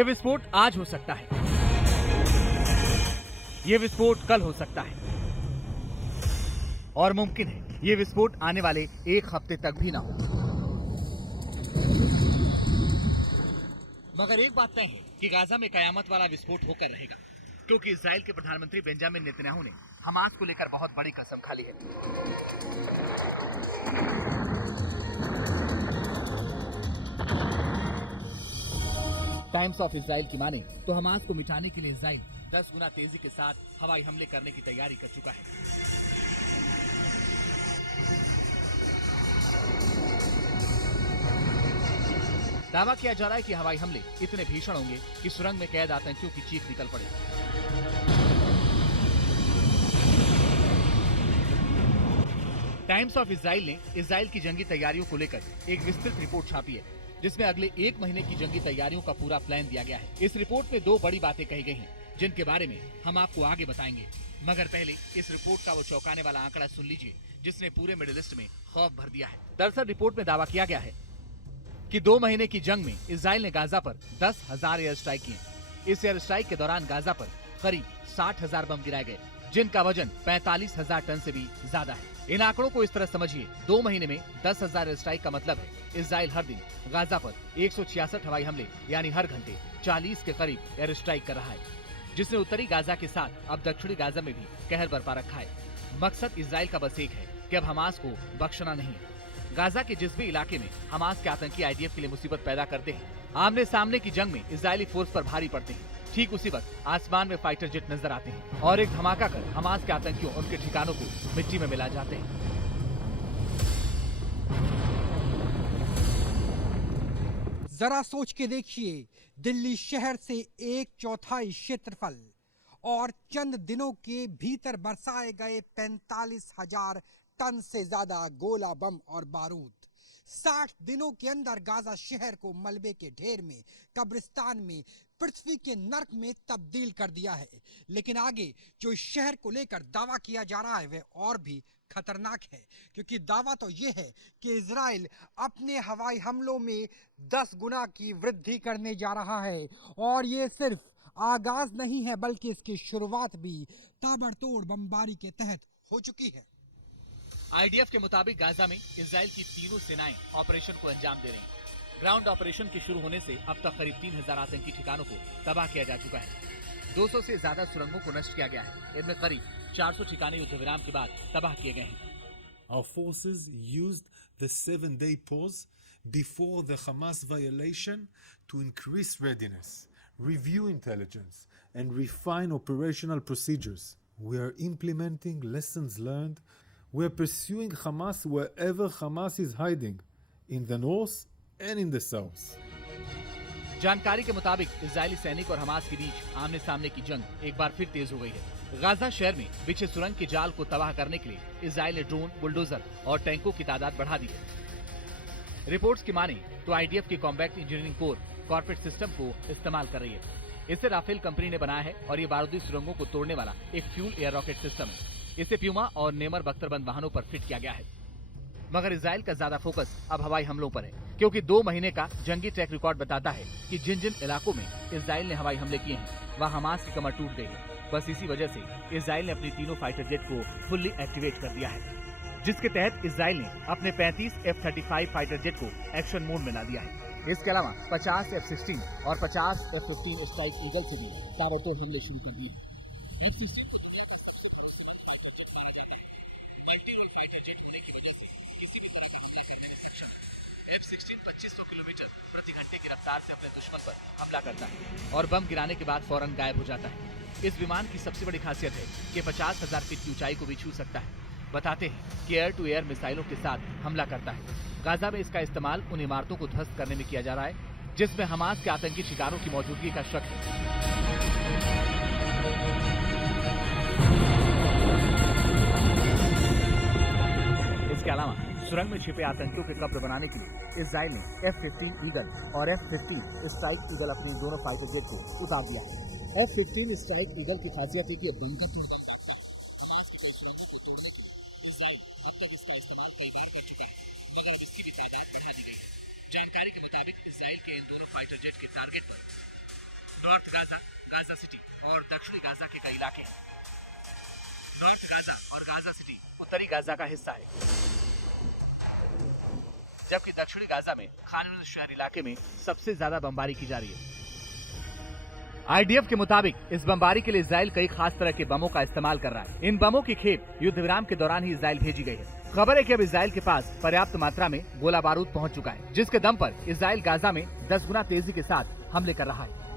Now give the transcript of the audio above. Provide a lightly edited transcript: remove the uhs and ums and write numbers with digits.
ये विस्फोट आज हो सकता है, ये विस्फोट कल हो सकता है, और मुमकिन है ये विस्फोट आने वाले एक हफ्ते तक भी ना हो। मगर एक बात तय है कि गाजा में कयामत वाला विस्फोट होकर रहेगा, क्योंकि इजराइल के प्रधानमंत्री बेंजामिन नेतन्याहू ने हमास को लेकर बहुत बड़ी कसम खा ली है। टाइम्स ऑफ इजराइल की माने तो हमास को मिटाने के लिए इजराइल 10 गुना तेजी के साथ हवाई हमले करने की तैयारी कर चुका है। दावा किया जा रहा है कि हवाई हमले इतने भीषण होंगे कि सुरंग में कैद आतंकियों की चीख निकल पड़े। टाइम्स ऑफ इजराइल ने इजराइल की जंगी तैयारियों को लेकर एक विस्तृत रिपोर्ट छापी है, जिसमें अगले 1 महीने की जंगी तैयारियों का पूरा प्लान दिया गया है। इस रिपोर्ट में 2 बड़ी बातें कही गई हैं, जिनके बारे में हम आपको आगे बताएंगे। मगर पहले इस रिपोर्ट का वो चौंकाने वाला आंकड़ा सुन लीजिए, जिसने पूरे मिडिल ईस्ट में खौफ भर दिया है। दरअसल रिपोर्ट में दावा किया गया है कि 2 महीने की जंग में इजराइल ने गाजा पर 10,000 एयर स्ट्राइक किए। इस एयर स्ट्राइक के दौरान गाजा पर करीब 60,000 बम गिराए गए, जिनका वजन 45,000 टन से भी ज्यादा है। इन आंकड़ों को इस तरह समझिए, 2 महीने में 10,000 एयर स्ट्राइक का मतलब है इजराइल हर दिन गाजा पर 166 हवाई हमले यानी हर घंटे 40 के करीब एयर स्ट्राइक कर रहा है, जिसने उत्तरी गाजा के साथ अब दक्षिणी गाजा में भी कहर बरपा रखा है। मकसद इजराइल का बस एक है कि अब हमास को बख्शना नहीं है। गाजा के जिस भी इलाके में हमास के आतंकी आईडीएफ के लिए मुसीबत पैदा करते हैं, आमने सामने की जंग में इजरायली फोर्स पर भारी पड़ते हैं। ठीक उसी वक्त आसमान में फाइटर जेट नजर आते हैं और एक धमाका कर हमास के आतंकियों उनके ठिकानों को मिट्टी में मिला जाते हैं। जरा सोच के देखिए, दिल्ली शहर से 1/4 क्षेत्रफल और चंद दिनों के भीतर बरसाए गए 45,000 टन से ज्यादा गोला बम और बारूद। 60 दिनों के अंदर गाजा शहर को मलबे के ढेर में, कब्रिस्तान में, पृथ्वी के नर्क में तब्दील कर दिया है। लेकिन आगे जो इस शहर को लेकर दावा किया जा रहा है वह और भी खतरनाक है, क्योंकि दावा तो ये है कि इजराइल अपने हवाई हमलों में 10 गुना की वृद्धि करने जा रहा है। और ये सिर्फ आगाज नहीं है, बल्कि इसकी शुरुआत भी ताबड़तोड़ बमबारी के तहत हो चुकी है। आईडीएफ के मुताबिक गाजा में इजराइल की तीनों सेनाएं ऑपरेशन को अंजाम दे रही हैं। ग्राउंड ऑपरेशन के शुरू होने से अब तक करीब 3,000 आतंकी ठिकानों को तबाह किया जा चुका है। 200 से ज्यादा सुरंगों को नष्ट किया गया है। इनमें करीब 400 ठिकाने युद्धविराम के बाद तबाह किए गए हैं। Our forces used the 7-day pause before the Hamas violation to increase readiness, review intelligence, and refine operational procedures. We are implementing lessons learned. We are pursuing Hamas wherever Hamas is hiding, in the north and in the south. जानकारी के मुताबिक Israeli सैनिक और Hamas के बीच आमने सामने की जंग एक बार फिर तेज हो गई है। गाजा शहर में बिछे सुरंग के जाल को तबाह करने के लिए इजराइल ने ड्रोन, बुलडोजर और टैंकों की तादाद बढ़ा दी है। रिपोर्ट्स की माने तो आईडीएफ की कॉम्बैट इंजीनियरिंग कोर कॉर्पेट सिस्टम को इस्तेमाल कर रही है। इसे राफेल कंपनी ने बनाया है और ये बारूदी सुरंगों को तोड़ने वाला एक फ्यूल एयर रॉकेट सिस्टम है। इसे प्यूमा और नेमर बख्तरबंद वाहनों पर फिट किया गया है। मगर इजराइल का ज्यादा फोकस अब हवाई हमलों पर है, क्योंकि 2 महीने का जंगी ट्रैक रिकॉर्ड बताता है कि जिन जिन इलाकों में इजराइल ने हवाई हमले किए हैं वहां हमास की कमर टूट गई है। बस इसी वजह से इजराइल ने अपनी तीनों फाइटर जेट को फुल्ली एक्टिवेट कर दिया है, जिसके तहत इजराइल ने अपने 35 F-35 फाइटर जेट को एक्शन मोड में ला दिया है। इसके अलावा 50 F-16 और 50 F-15 स्ट्राइक ईगल से भी ताबड़तोड़ हमले शुरू कर दिए। F-16 को दुनिया का सबसे प्रोफेशनल फाइटर जेट माना जाता है। मल्टी रोल फाइटर जेट होने की वजह से किसी भी तरह का हमला करने में सक्षम है। F-16 2500 किलोमीटर प्रति घंटे की रफ्तार से अपने दुश्मन पर हमला करता है और बम गिराने के बाद फौरन गायब हो जाता है। इस विमान की सबसे बड़ी खासियत है कि 50,000 फीट की ऊंचाई को भी छू सकता है। बताते हैं कि एयर टू एयर मिसाइलों के साथ हमला करता है। गाजा में इसका इस्तेमाल उन इमारतों को ध्वस्त करने में किया जा रहा है जिसमें हमास के आतंकी ठिकानों की मौजूदगी का शक है। इसके अलावा सुरंग में छिपे आतंकियों के कब्र बनाने के लिए इजराइल ने F-15 ईगल और F-15 स्ट्राइक ईगल अपने दोनों फाइटर जेट को उतार दिया है। F-15 स्ट्राइक ईगल की खासियत है कि बंकर तोड़ना सकता है। हमास की दुश्मनों को तोड़ने के लिए इजराइल अब तक इसका इस्तेमाल कई बार कर चुका है, मगर अब इसकी भी तादाद बढ़ा दी गई है। जानकारी के मुताबिक इजराइल के इन दोनों फाइटर जेट के टारगेट पर नॉर्थ गाजा, गाजा सिटी और दक्षिणी गाजा के कई इलाके हैं। नॉर्थ गाजा और गाजा सिटी उत्तरी गाजा का हिस्सा है, जबकि दक्षिणी गाजा में खान यूनिस शहर इलाके में सबसे ज्यादा बमबारी की जा रही है। आईडीएफ के मुताबिक इस बमबारी के लिए इजराइल कई खास तरह के बमों का इस्तेमाल कर रहा है। इन बमों की खेप युद्ध विराम के दौरान ही इजराइल भेजी गई है। खबर है कि अब इजराइल के पास पर्याप्त मात्रा में गोला बारूद पहुंच चुका है, जिसके दम पर इजराइल गाजा में 10 गुना तेजी के साथ हमले कर रहा है।